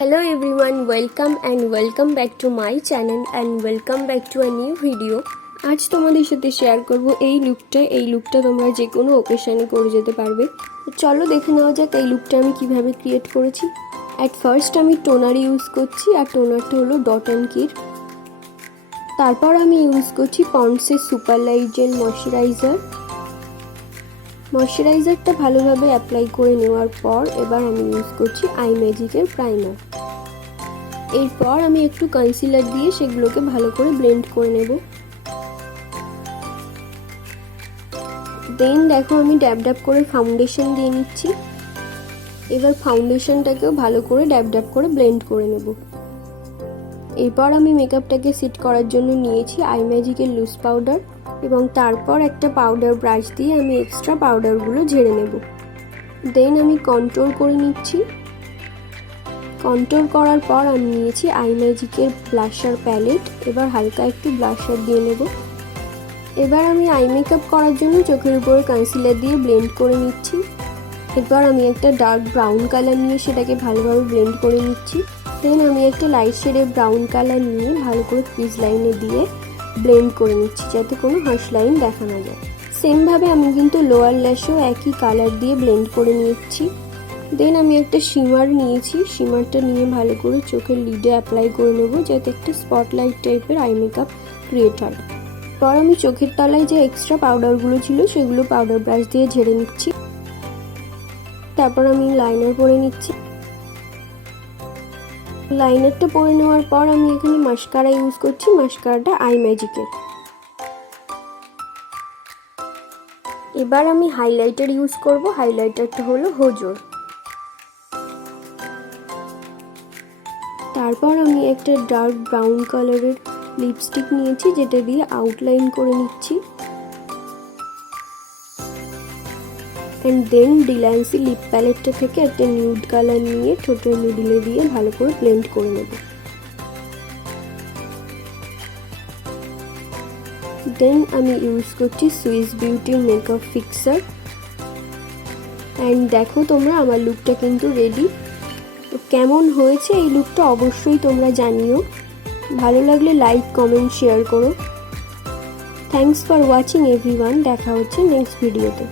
Hello everyone, welcome back to my channel and welcome back to a new video. আজ তোমাদের সাথে share করব এই লুকটা তোমরা যে কোনো ওকেশনে করে যেতে পারবে। চলো দেখে নেওয়া যাক এই লুকটা আমি কিভাবে ক্রিয়েট করেছি। অ্যাট ফার্স্ট আমি টোনার ইউজ করছি আর টোনারটা হলো ডট অ্যান্ড কির। তারপর আমি ইউজ করছি পন্ডসের সুপার লাইট জেল ময়শ্চারাইজারটা ভালোভাবে অ্যাপ্লাই করে নেওয়ার পর এবার আমি ইউজ করছি আই ম্যাজিকের প্রাইমার। এরপর আমি একটু কনসিলার দিয়ে সেগুলোকে ভালো করে ব্লেন্ড করে নেব। দেন দেখো আমি ড্যাব করে ফাউন্ডেশন দিয়ে নিচ্ছি। এবার ফাউন্ডেশনটাকেও ভালো করে ড্যাব করে ব্লেন্ড করে নেব। এরপর আমি মেকআপটাকে সেট করার জন্য নিয়েছি আই ম্যাজিকের লুজ পাউডার এবং তারপর একটা পাউডার ব্রাশ দিয়ে আমি এক্সট্রা পাউডারগুলো ঝেড়ে নেব। দেন আমি কন্ট্রোল করে নিচ্ছি। কন্ট্রোল করার পর আমি নিয়েছি আই ম্যাজিকের ব্লাশার প্যালেট। এবার হালকা একটু ব্লাশার দিয়ে নেব। এবার আমি আই মেকআপ করার জন্য চোখের উপরে কনসিলার দিয়ে ব্লেন্ড করে নিচ্ছি। এরপর আমি একটা ডার্ক ব্রাউন কালার নিয়ে সেটাকে ভালোভাবে ব্লেন্ড করে নিচ্ছি। দেন আমি একটা লাইট শেডের ব্রাউন কালার নিয়ে ভালো করে ক্রিজ লাইনে দিয়ে ব্লেন্ড করে নিচ্ছি যাতে কোনো হার্শ লাইন দেখা না যায়। সেমভাবে আমি কিন্তু লোয়ার ল্যাশেও একই কালার দিয়ে ব্লেন্ড করে নিচ্ছি। দেন আমি একটা শিমার নিয়েছি। শিমারটা নিয়ে ভালো করে চোখের লিডে অ্যাপ্লাই করে নেব যাতে একটা স্পটলাইট টাইপের আই মেকআপ ক্রিয়েট হয়। পর আমি চোখের তলায় যে এক্সট্রা পাউডারগুলো ছিল সেগুলো পাউডার ব্রাশ দিয়ে ঝেড়ে নিচ্ছি। তারপর আমি লাইনার পরে নিচ্ছি। লাইনারটা পরে নেওয়ার পর আমি এখানে মাস্কারা ইউজ করছি। মাস্কারাটা আই ম্যাজিকের। এবার আমি হাইলাইটার ইউজ করব। হাইলাইটারটা হলো হোজোর। তারপর আমি একটা ডার্ক ব্রাউন কালারের লিপস্টিক নিয়েছি যেটা দিয়ে আউটলাইন করে নিচ্ছি। অ্যান্ড দেন ডিল্যান্সি লিপ প্যালেটটা থেকে একটা নিউড কালার নিয়ে ঠোঁটের মিডিলে দিয়ে ভালো করে ব্লেন্ড করে নেব। দেন আমি ইউজ করছি সুইস বিউটির মেকআপ ফিক্সার। অ্যান্ড দেখো তোমরা আমার লুকটা কিন্তু রেডি। তো কেমন হয়েছে এই লুকটা অবশ্যই তোমরা জানিও। ভালো লাগলে লাইক কমেন্ট শেয়ার করো। Thanks for watching everyone. দেখা হচ্ছে নেক্সট ভিডিওতে।